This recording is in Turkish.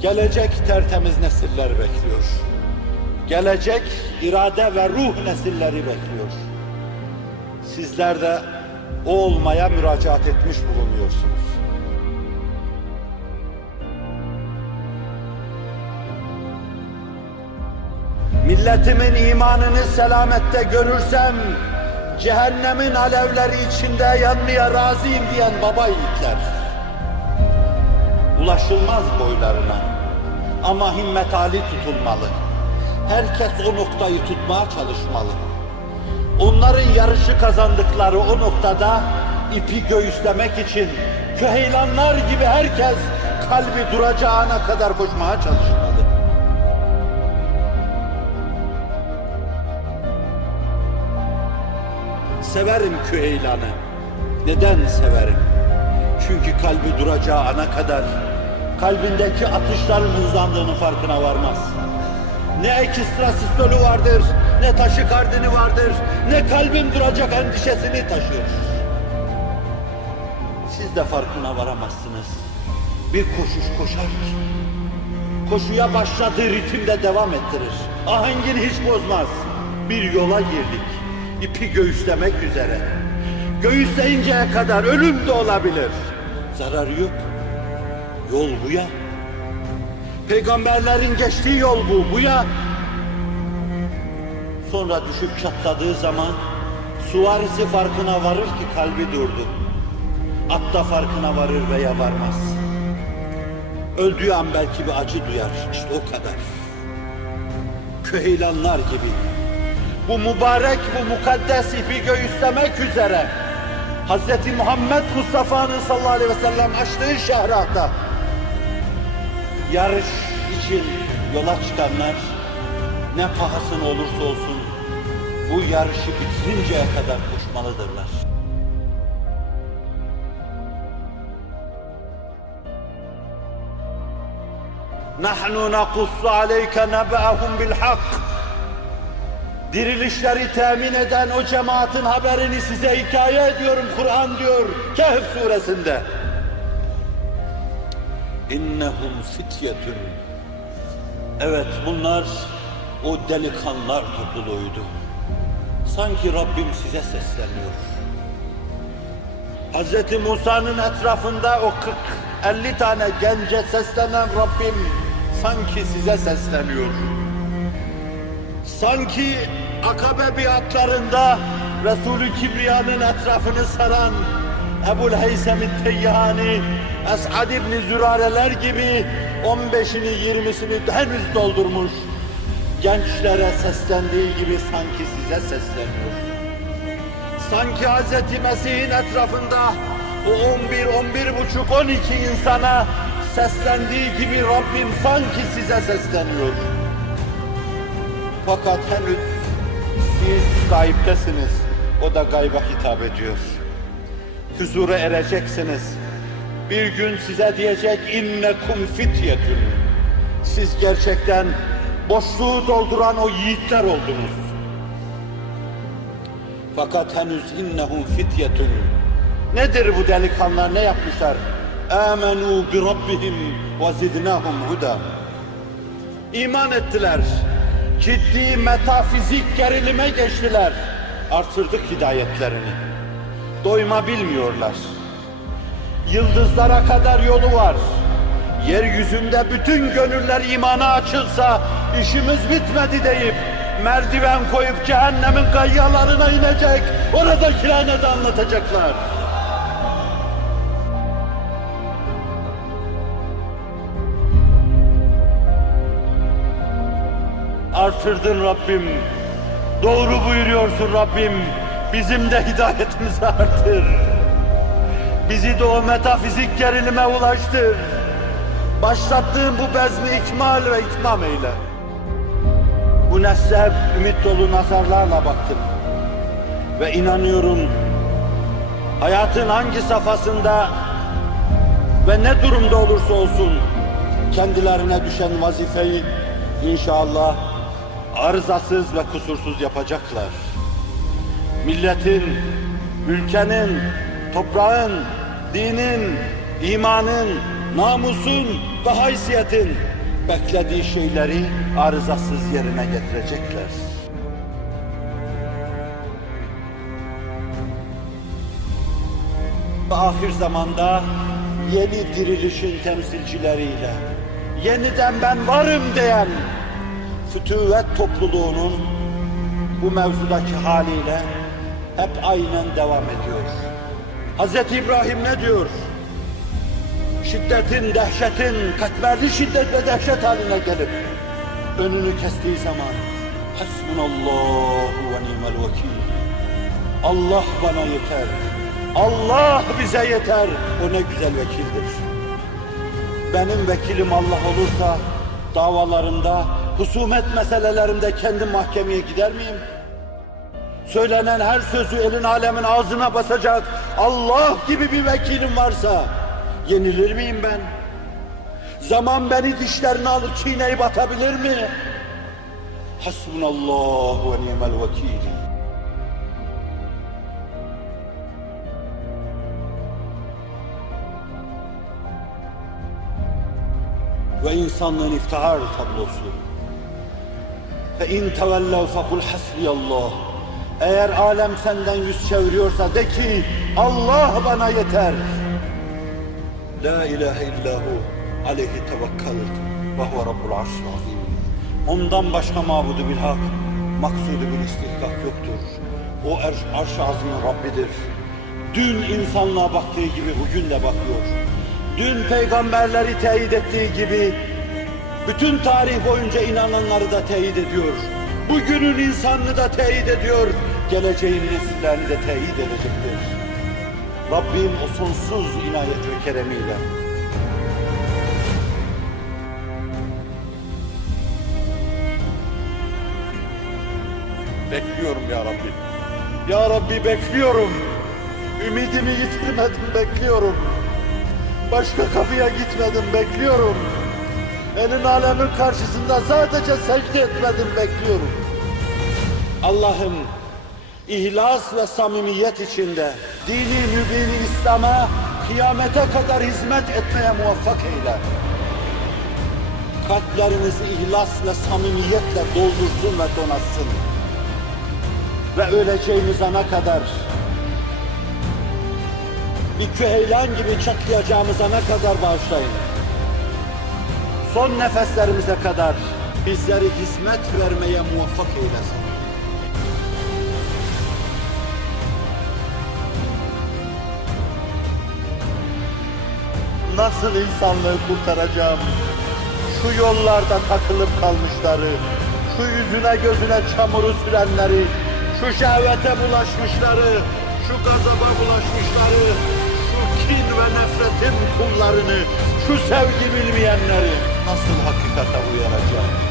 Gelecek tertemiz nesiller bekliyor. Gelecek irade ve ruh nesilleri bekliyor. Sizler de o olmaya müracaat etmiş bulunuyorsunuz. Milletimin imanını selamette görürsem, cehennemin alevleri içinde yanmaya razıyım diyen baba yiğitler. Ulaşılmaz boylarına ama himmet âli tutulmalı. Herkes o noktayı tutmaya çalışmalı. Onların yarışı kazandıkları o noktada ipi göğüslemek için küheylanlar gibi herkes kalbi duracağına kadar koşmaya çalışmalı. Severim küheylanı. Neden severim? Çünkü kalbi duracağı ana kadar kalbindeki atışların hızlandığının farkına varmaz. Ne ekstra sistolü vardır, ne taşikardini vardır, ne kalbin duracak endişesini taşır. Siz de farkına varamazsınız. Bir koşuş koşar ki, koşuya başladığı ritimde devam ettirir. Ahengini hiç bozmaz. Bir yola girdik, ipi göğüslemek üzere. Göğüsleyinceye kadar ölüm de olabilir. Zararı yok. Yol bu ya. Peygamberlerin geçtiği yol bu ya. Sonra düşüp çatladığı zaman süvarisi farkına varır ki kalbi durdu. At da farkına varır veya varmaz. Öldüğü an belki bir acı duyar, işte o kadar. Küheylanlar gibi. Bu mübarek, bu mukaddes ipi göğüslemek üzere Hz. Muhammed Mustafa'nın sallallahu aleyhi ve sellem açtığı şehratta yarış için yola çıkanlar ne pahasına olursa olsun bu yarışı bitirinceye kadar koşmalıdırlar. Nahnu nakussu aleyke neba'ahum bil hak. Dirilişleri temin eden o cemaatin haberini size hikaye ediyorum. Kur'an diyor Kehf suresinde. İnnehum fityetun. Evet, bunlar o delikanlılar topluluğuydu. Sanki Rabbim size sesleniyor. Hz. Musa'nın etrafında o 40-50 tane gence seslenen Rabbim sanki size sesleniyor. Sanki Akabe biatlarında Resulü Kibriya'nın etrafını saran Ebul Heysem-i Teyyani, Es'ad İbni Zürareler gibi 15'ini 20'sini henüz doldurmuş gençlere seslendiği gibi sanki size sesleniyor. Sanki Hz. Mesih'in etrafında o 11, 11,5, 12 insana seslendiği gibi Rabbim sanki size sesleniyor. Fakat henüz siz gaybdesiniz, o da gayba hitap ediyor. Huzura ereceksiniz. Bir gün size diyecek innekum fityetun. Siz gerçekten boşluğu dolduran o yiğitler oldunuz. Fakat henüz innehum fityetun. Nedir bu delikanlılar, ne yapmışlar? Amenu bi rabbihim ve zidnahum huda. İman ettiler. Ciddi metafizik gerilime geçtiler. Artırdık hidayetlerini. Doyma bilmiyorlar. Yıldızlara kadar yolu var. Yeryüzünde bütün gönüller imana açılsa işimiz bitmedi deyip merdiven koyup cehennemin kayyalarına inecek. Oradakilerine de anlatacaklar. Artırdın Rabbim. Doğru buyuruyorsun Rabbim. Bizim de hidayetimizi artır. Bizi de o metafizik gerilime ulaştır. Başlattığın bu bezmi ikmal ve itmam eyle. Bu nesle hep ümit dolu nazarlarla baktım. Ve inanıyorum hayatın hangi safhasında ve ne durumda olursa olsun kendilerine düşen vazifeyi inşallah arızasız ve kusursuz yapacaklar. Milletin, ülkenin, toprağın, dinin, imanın, namusun ve haysiyetin beklediği şeyleri arızasız yerine getirecekler. Ahir zamanda yeni dirilişin temsilcileriyle, yeniden ben varım diyen fütüvvet topluluğunun bu mevzudaki haliyle hep aynen devam ediyor. Hz. İbrahim ne diyor? Şiddetin, dehşetin, katmerli şiddet ve dehşet haline gelip önünü kestiği zaman Hasbunallahu ve ni'mel vekil. Allah bana yeter. Allah bize yeter. O ne güzel vekildir. Benim vekilim Allah olursa davalarında, husumet meselelerimde kendi mahkemeye gider miyim? Söylenen her sözü elin alemin ağzına basacak Allah gibi bir vekilim varsa yenilir miyim ben? Zaman beni dişlerine alıp çiğneyip atabilir mi? Hasbunallahu ve ni'mel vekil. Ve insanlığın iftihar tablosu. Fe in tevellev fekul hasbiyallah. Eğer alem senden yüz çeviriyorsa de ki Allah bana yeter. La ilahe illahu aleyhi tevekkelt ve huve rabbul arşil azim. Ondan başka mabudu bil hak, maksudu bil istihkak yoktur. O arş-ı azimin Rabbidir. Dün insanlığa baktığı gibi bugün de bakıyor. Dün peygamberleri teyit ettiği gibi bütün tarih boyunca inananları da teyit ediyor. Bugünün insanını da teyit ediyor. Geleceğin nesillerini de teyit edecektir. Rabbim o sonsuz inayet ve keremiyle bekliyorum ya Rabbi. Ya Rabbi bekliyorum. Ümidimi yitirmedim, bekliyorum. Başka kapıya gitmedim, bekliyorum. Elin alemin karşısında sadece secde etmedim, bekliyorum. Allah'ım ihlas ve samimiyet içinde dini mübini İslam'a kıyamete kadar hizmet etmeye muvaffak eyle. Kalplerimizi ihlas ve samimiyetle doldursun ve donatsın. Ve öleceğimiz ana kadar, bir küheylan gibi çatlayacağımız ana kadar bağışlayın. Son nefeslerimize kadar bizleri hizmet vermeye muvaffak eylesin. Nasıl insanlığı kurtaracağım? Şu yollarda takılıp kalmışları, şu yüzüne gözüne çamuru sürenleri, şu şehvete bulaşmışları, şu gazaba bulaşmışları, şu kin ve nefretin kullarını, şu sevgi bilmeyenleri nasıl hakikate uyaracağım?